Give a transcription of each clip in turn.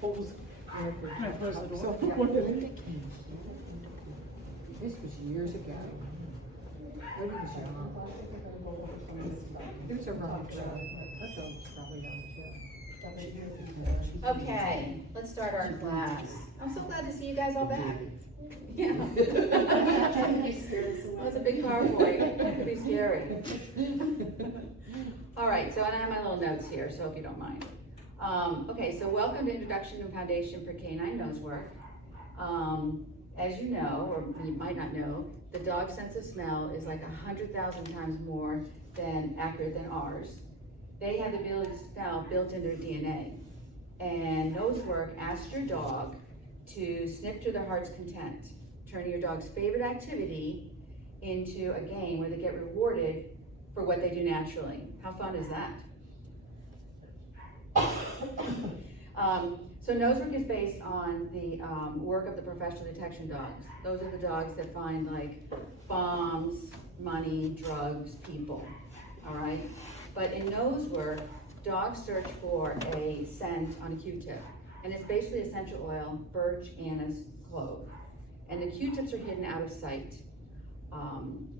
holes. Can I close the door? So, this was years ago. When he was young. It was a rock show. Her dog's probably on the show. Okay, let's start our class. I'm so glad to see you guys all back. Yeah. That's a big PowerPoint. It could be scary. All right, so I have my little notes here, so if you don't mind. Okay, so welcome to Introduction and Foundation for Canine Nosework. As you know, or you might not know, the dog's sense of smell is like 100,000 times more accurate than ours. They have the ability to smell built into their DNA. And Nosework asks your dog to sniff to their heart's content, turning your dog's favorite activity into a game where they get rewarded for what they do naturally. How fun is that? So Nosework is based on the work of the professional detection dogs. Those are the dogs that find like bombs, money, drugs, people, all right? But in Nosework, dogs search for a scent on a Q-tip. And it's basically essential oil, birch, anise, clove. And the Q-tips are hidden out of sight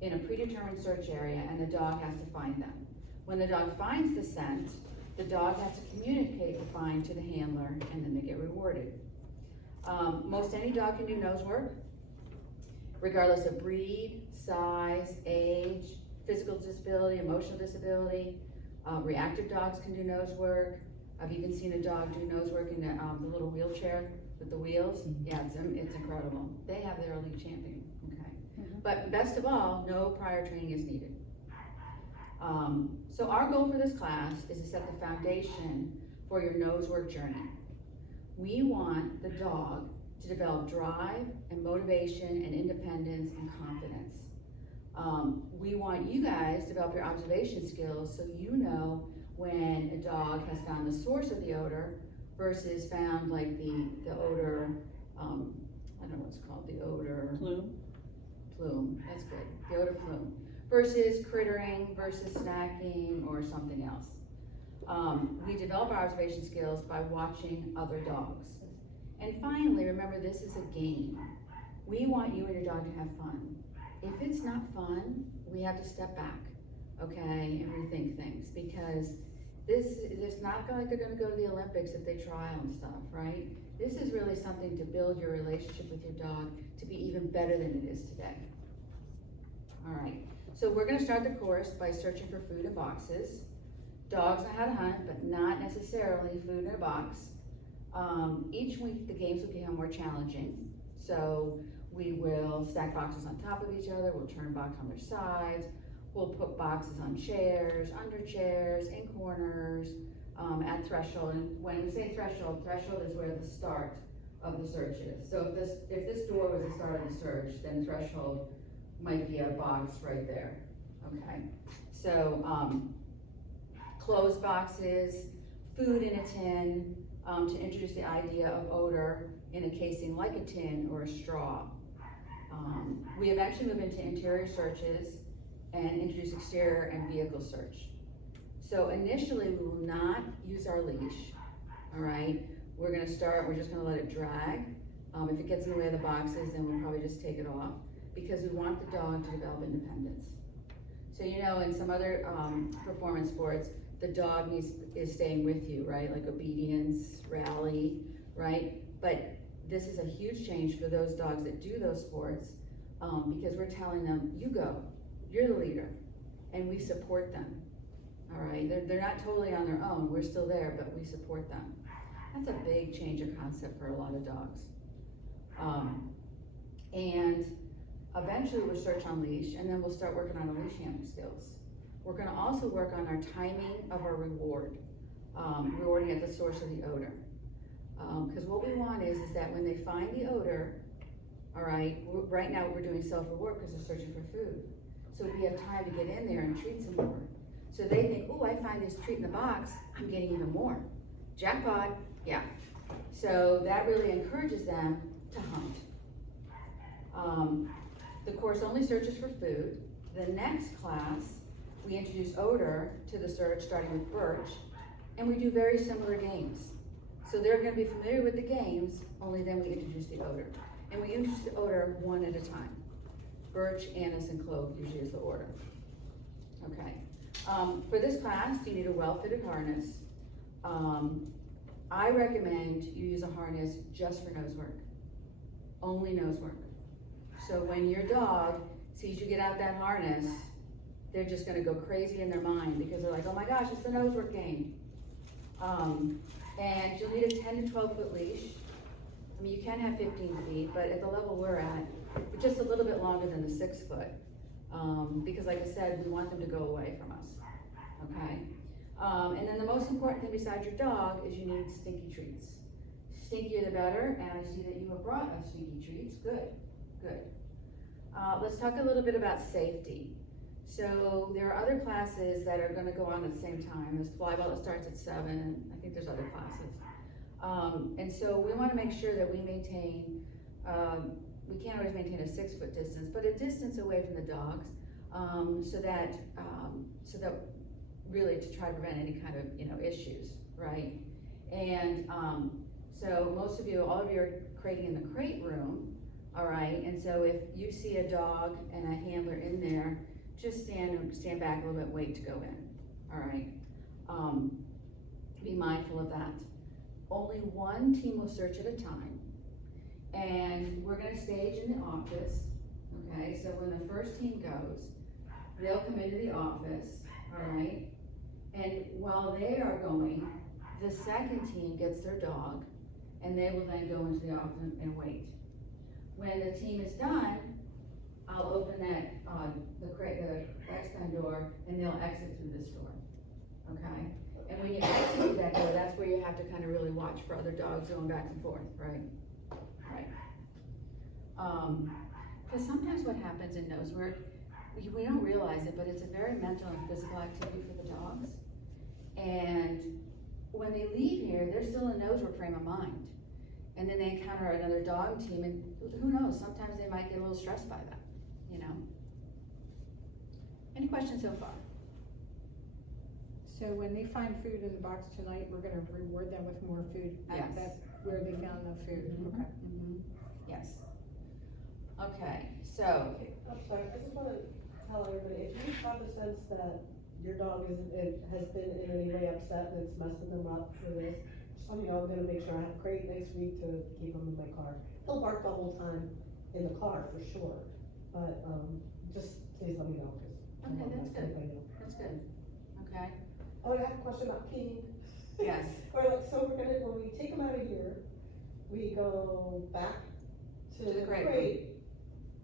in a predetermined search area, and the dog has to find them. When the dog finds the scent, the dog has to communicate the find to the handler, and then they get rewarded. Most any dog can do Nosework, regardless of breed, size, age, physical disability, emotional disability. Reactive dogs can do Nosework. I've even seen a dog do Nosework in the little wheelchair with the wheels. Yeah, it's incredible. They have their elite champion, okay? But best of all, no prior training is needed. So our goal for this class is to set the foundation for your Nosework journey. We want the dog to develop drive and motivation and independence and confidence. We want you guys to develop your observation skills so you know when a dog has found the source of the odor versus found like the odor, I don't know what's called, the odor. Plume, that's good, the odor plume. Versus crittering, versus snacking, or something else. We develop our observation skills by watching other dogs. And finally, remember this is a game. We want you and your dog to have fun. If it's not fun, we have to step back, okay, and rethink things, because it's not like they're gonna go to the Olympics if they trial and stuff, right? This is really something to build your relationship with your dog to be even better than it is today. All right, so we're gonna start the course by searching for food in boxes. Dogs know how to hunt, but not necessarily food in a box. Each week the games will become more challenging. So we will stack boxes on top of each other, we'll turn boxes on their sides, we'll put boxes on chairs, under chairs, in corners, at threshold. And when we say threshold, threshold is where the start of the search is. So if this door was the start of the search, then threshold might be a box right there, okay? So closed boxes, food in a tin, to introduce the idea of odor in a casing like a tin or a straw. We eventually move into interior searches and introduce exterior and vehicle search. So initially we will not use our leash, all right? We're just gonna let it drag. If it gets in the way of the boxes, then we'll probably just take it off, because we want the dog to develop independence. So you know, in some other performance sports, the dog is staying with you, right? Like obedience, rally, right? But this is a huge change for those dogs that do those sports, because we're telling them, you go, you're the leader, and we support them, all right? They're not totally on their own, we're still there, but we support them. That's a big change of concept for a lot of dogs. And eventually we'll search on leash, and then we'll start working on the leash handling skills. We're gonna also work on our timing of our reward, rewarding at the source of the odor. Because what we want is that when they find the odor, all right, right now we're doing self-reward because they're searching for food. So we have time to get in there and treat some more. So they think, oh, I find this treat in the box, I'm getting even more. Jackpot, yeah. So that really encourages them to hunt. The course only searches for food. The next class, we introduce odor to the search, starting with birch, and we do very similar games. So they're gonna be familiar with the games, only then we introduce the odor. And we introduce the odor one at a time. Birch, anise, and clove usually is the order. Okay. For this class, you need a well-fitted harness. I recommend you use a harness just for nose work. Only nose work. So when your dog sees you get out that harness, they're just gonna go crazy in their mind because they're like, oh my gosh, it's the nose work game. And you'll need a 10 to 12 foot leash. I mean, you can have 15 feet, but at the level we're at, we're just a little bit longer than the 6 foot. Because like I said, we want them to go away from us, okay? And then the most important thing besides your dog is you need stinky treats. Stinkier the better, and I see that you have brought us stinky treats. Good, good. Let's talk a little bit about safety. So there are other classes that are gonna go on at the same time. There's flyball that starts at 7, and I think there's other classes. And so we wanna make sure that we maintain, we can't always maintain a 6 foot distance, but a distance away from the dogs, so that really to try to prevent any kind of, issues, right? And so most of you, all of you are crating in the crate room, all right? And so if you see a dog and a handler in there, just stand back a little bit, wait to go in, all right? Be mindful of that. Only one team will search at a time. And we're gonna stage in the office, okay? So when the first team goes, they'll come into the office, all right? And while they are going, the second team gets their dog, and they will then go into the office and wait. When the team is done, I'll open that, the X-Pen door, and they'll exit through this door, okay? And when you exit through that door, that's where you have to kind of really watch for other dogs going back and forth, right? Right. Because sometimes what happens in Nosework, we don't realize it, but it's a very mental and physical activity for the dogs. And when they leave here, they're still in Nosework frame of mind. And then they encounter another dog team, and who knows, sometimes they might get a little stressed by that, Any questions so far? So when they find food in the box tonight, we're gonna reward them with more food Yes. where they found the food, okay? Mm-hmm. Yes. Okay, so, Okay, I'm sorry, I just wanna tell everybody, if you have a sense that your dog has been in any way upset and it's messing them up for this, just let me know, I'm gonna make sure I have a crate next week to keep him in my car. He'll bark the whole time in the car for sure, but, just please let me know, cause. okay, that's good, that's good, okay, Oh, I have a question about peeing. yes, Or like, so we're gonna, when we take him out of here, we go back to To the the crate. crate,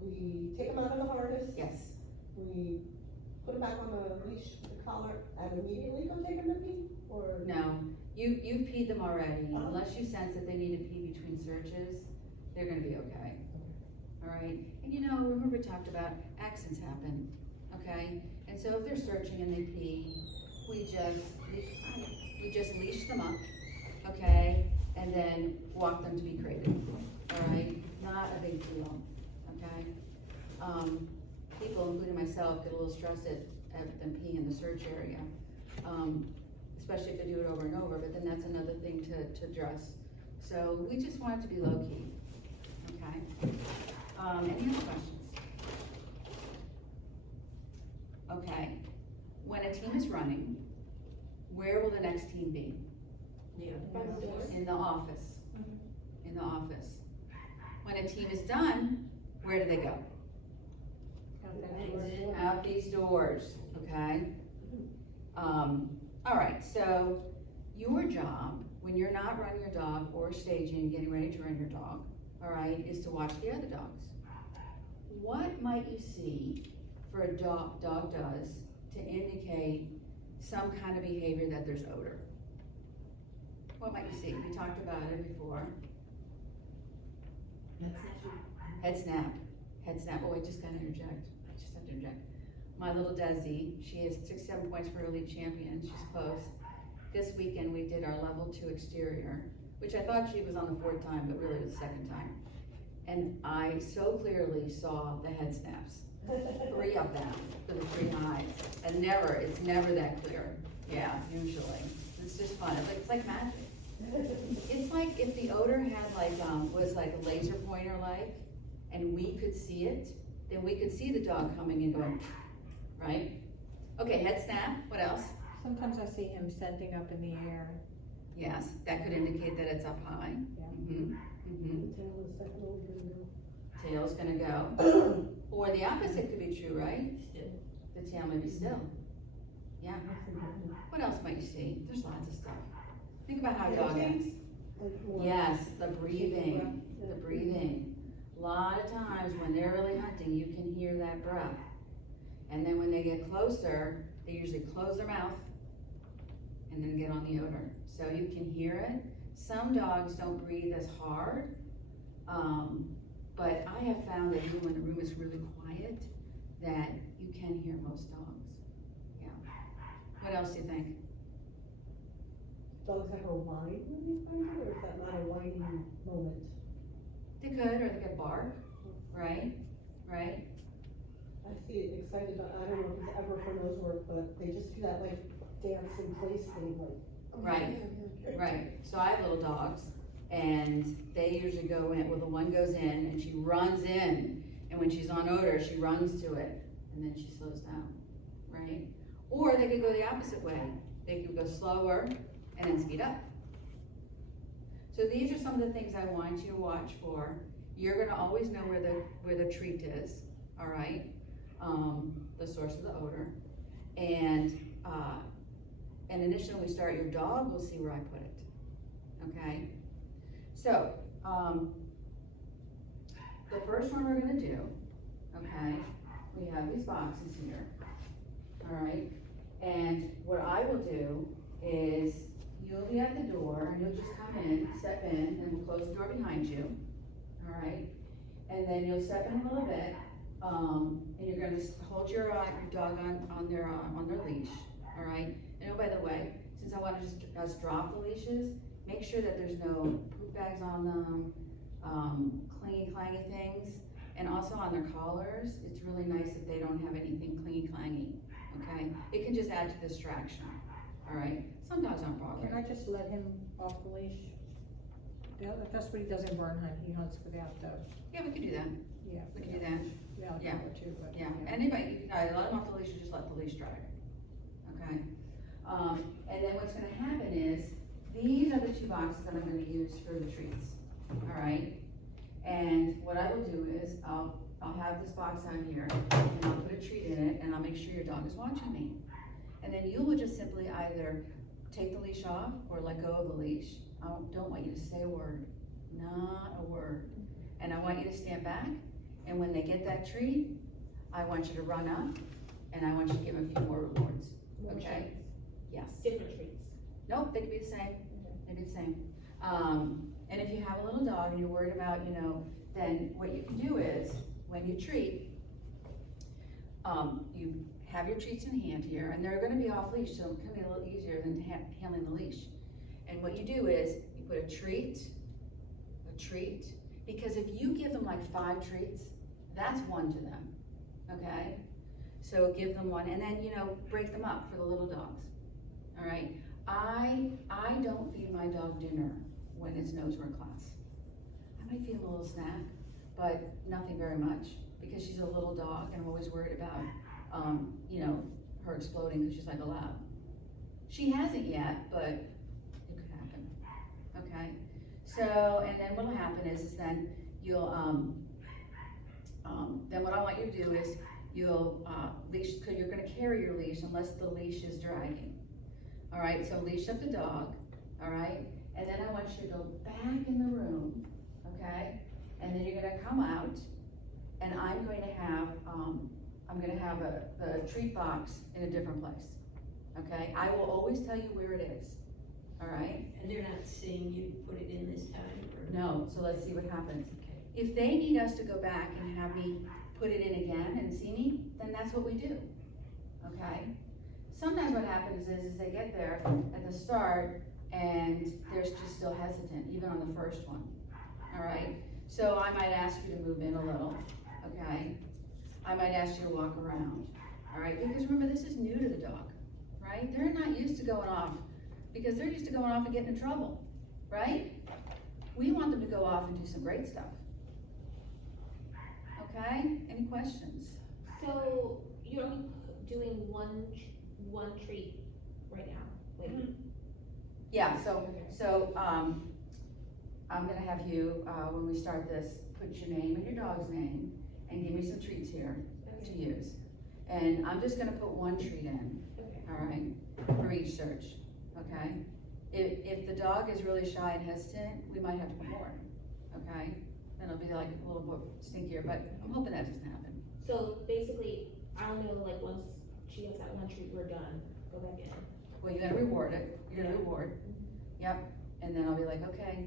we take him out of the harness. yes. We put him back on the leash, the collar, and immediately go take him to pee, or? No, you've peed them already, unless you sense that they need to pee between searches, they're gonna be okay. All right, and remember we talked about accidents happen, okay? And so if they're searching and they pee, we just leash them up, okay? And then walk them to be crated, all right? Not a big deal, okay? People, including myself, get a little stressed at them peeing in the search area, especially if they do it over and over, but then that's another thing to address. So we just want it to be low key, okay? Any other questions? Okay, when a team is running, where will the next team be? In the office, in the office. When a team is done, where do they go? Out these doors, okay? All right, so your job, when you're not running your dog or staging, getting ready to run your dog, all right, is to watch the other dogs. What might you see for a dog does to indicate some kind of behavior that there's odor? What might you see? We talked about it before. Head snap. Head snap. Oh, I just gotta interject. I just have to interject. My little Desi, she has 6-7 points for her league champion. She's close. This weekend we did our level 2 exterior, which I thought she was on the 4th time, but really it was the 2nd time. And I so clearly saw the head snaps. 3 of them for the 3 highs. And it's never that clear. Yeah, usually. It's just fun. It's like magic. Isn't was like a laser pointer like, and we could see it, then we could see the dog coming and going, right? Okay, head snap, what else? Sometimes I see him sending up in the air. Yes, that could indicate that it's up high. Yeah. Mm-hmm. Tail is second over. Tail's gonna go. Or the opposite could be true, right? The tail may be still. Yeah. What else might you see? There's lots of stuff. Think about how a dog acts. Yes, the breathing, the breathing. A lot of times when they're really hunting, you can hear that breath. And then when they get closer, they usually close their mouth and then get on the odor. So you can hear it. Some dogs don't breathe as hard, but I have found that even when the room is really quiet, that you can hear most dogs. Yeah. What else do you think? Dogs ever whine when they find it, or is that not a whining moment? They could, or they could bark, right? Right? I see it excited, I don't know if it's ever for Nosework, but they just do that like dancing place thing, like. oh, Right. yeah, yeah. Right, so I have little dogs, and they usually go in, well, the one goes in, and she runs in, and when she's on odor, she runs to it, and then she slows down, right? Or they could go the opposite way. They could go slower, and then speed up. So these are some of the things I want you to watch for. You're gonna always know where the treat is, all right? The source of the odor. And initially when we start your dog, we'll see where I put it, okay? So, the first one we're gonna do, okay, we have these boxes here, all right? And what I will do is, you'll be at the door, and you'll just come in, step in, and we'll close the door behind you, all right? And then you'll step in a little bit, and you're gonna hold your dog on their leash, all right? And oh, by the way, since I want to just us drop the leashes, make sure that there's no poop bags on them, clingy clangy things, and also on their collars. It's really nice if they don't have anything clingy clangy, okay? It can just add to distraction, all right? Some dogs aren't bothered. Can I just let him off the leash? Yeah, that's what he does in barn hunt, he hunts without the, Yeah, we could do that. yeah. We could do that. Yeah, Yeah. or two, but. Yeah, anybody, you can either let them off the leash or just let the leash drag, okay? And then what's gonna happen is, these are the two boxes that I'm gonna use for the treats, all right? And what I will do is, I'll have this box out here, and I'll put a treat in it, and I'll make sure your dog is watching me. And then you will just simply either take the leash off or let go of the leash. I don't want you to say a word, not a word. And I want you to stand back, and when they get that treat, I want you to run up, and I want you to give them a few more rewards, okay? Yes. Different treats. Nope, they could be the same, they'd be the same. And if you have a little dog and you're worried about, then what you can do is, when you treat, you have your treats in hand here, and they're gonna be off leash, so it's gonna be a little easier than handling the leash. And what you do is, you put a treat, because if you give them like 5 treats, that's one to them, okay? So give them one, and then, break them up for the little dogs, all right? I don't feed my dog dinner when it's Nosework class. I might feed him a little snack, but nothing very much, because she's a little dog, and I'm always worried about, her exploding because she's like a lab. She hasn't yet, but it could happen, okay? So, and then what'll happen is then you'll, then what I want you to do is you'll leash, because you're gonna carry your leash unless the leash is dragging. All right, so leash up the dog, all right? And then I want you to go back in the room, okay? And then you're gonna come out, and I'm going to have, the treat box in a different place, okay? I will always tell you where it is, all right? And they're not saying you put it in this time, or? No, so let's see what happens. Okay. If they need us to go back and have me put it in again and see me, then that's what we do, okay? Sometimes what happens is they get there at the start and they're just still hesitant, even on the first one, all right? So I might ask you to move in a little, okay? I might ask you to walk around, all right? Because remember, this is new to the dog, right? They're not used to going off, because they're used to going off and getting in trouble, right? We want them to go off and do some great stuff. Okay, any questions? So you're only doing one treat right now, like. Yeah, so, I'm gonna have you, when we start this, put your name and your dog's name, and give me some treats here to use. And I'm just gonna put one treat in, Okay. all right, for each search, okay? If the dog is really shy and hesitant, we might have to put more, okay? Then it'll be like a little more stinkier, but I'm hoping that doesn't happen. So basically, I'll know like once she gets that one treat, we're done, go back in. Well, you're gonna reward it, you're gonna reward, yep, and then I'll be like, okay,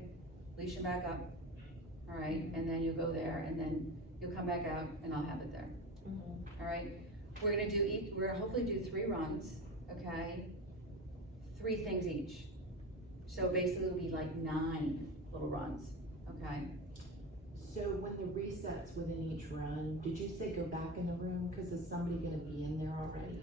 leash him back up, all right, and then you'll go there, and then you'll come back out, and I'll have it there, all right? We're gonna hopefully do 3 runs, okay? 3 things each. So basically it'll be like 9 little runs, okay? So when the resets within each run, did you say go back in the room? Cause is somebody gonna be in there already?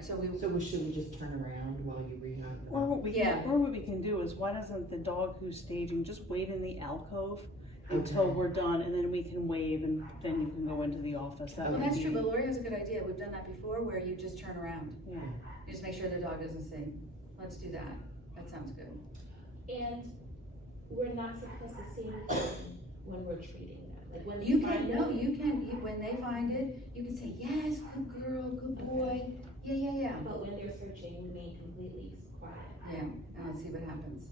So Should we just turn around while you rehab? Or what we Yeah. can, or what we can do is, why doesn't the dog who's staging just wait in the alcove until Okay. we're done, and then we can wave, and then you can go into the office. That Well, would that's be- true, but Lori has a good idea, we've done that before, where you just turn around. Yeah. You just make sure the dog doesn't see. Let's do that, that sounds good. And we're not supposed to say anything when we're treating them, like when You they can, find no, them. when they find it, you can say, yes, good girl, good boy, yeah. But when they're searching, remain completely quiet. Yeah, and let's see what happens.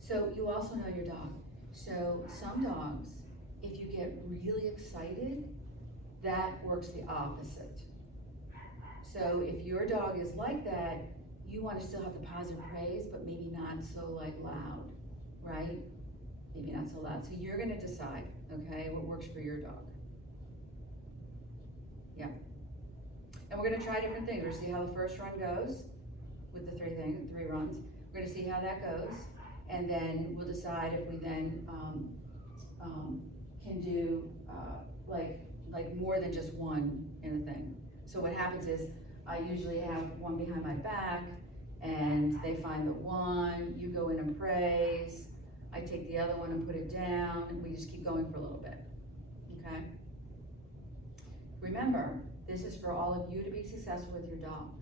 So you also know your dog. So some dogs, if you get really excited, that works the opposite. So if your dog is like that, you want to still have the positive praise, but maybe not so like loud, right? Maybe not so loud. So you're gonna decide, okay, what works for your dog. Yeah. And we're gonna try different things. We're gonna see how the first run goes with the 3 runs. We're gonna see how that goes. And then we'll decide if we then, can do, like more than just one in a thing. So what happens is, I usually have one behind my back, and they find the one, you go in and praise, I take the other one and put it down, and we just keep going for a little bit, okay? Remember, this is for all of you to be successful with your dogs.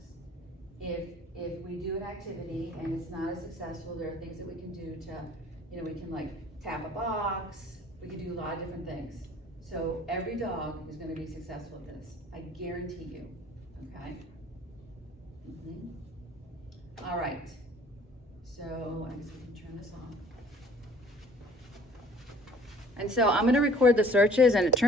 If we do an activity and it's not as successful, there are things that we can do to, we can like tap a box, we can do a lot of different things. So every dog is gonna be successful at this, I guarantee you, okay? All right, so I guess we can turn this on. And so I'm gonna record the searches, and it turns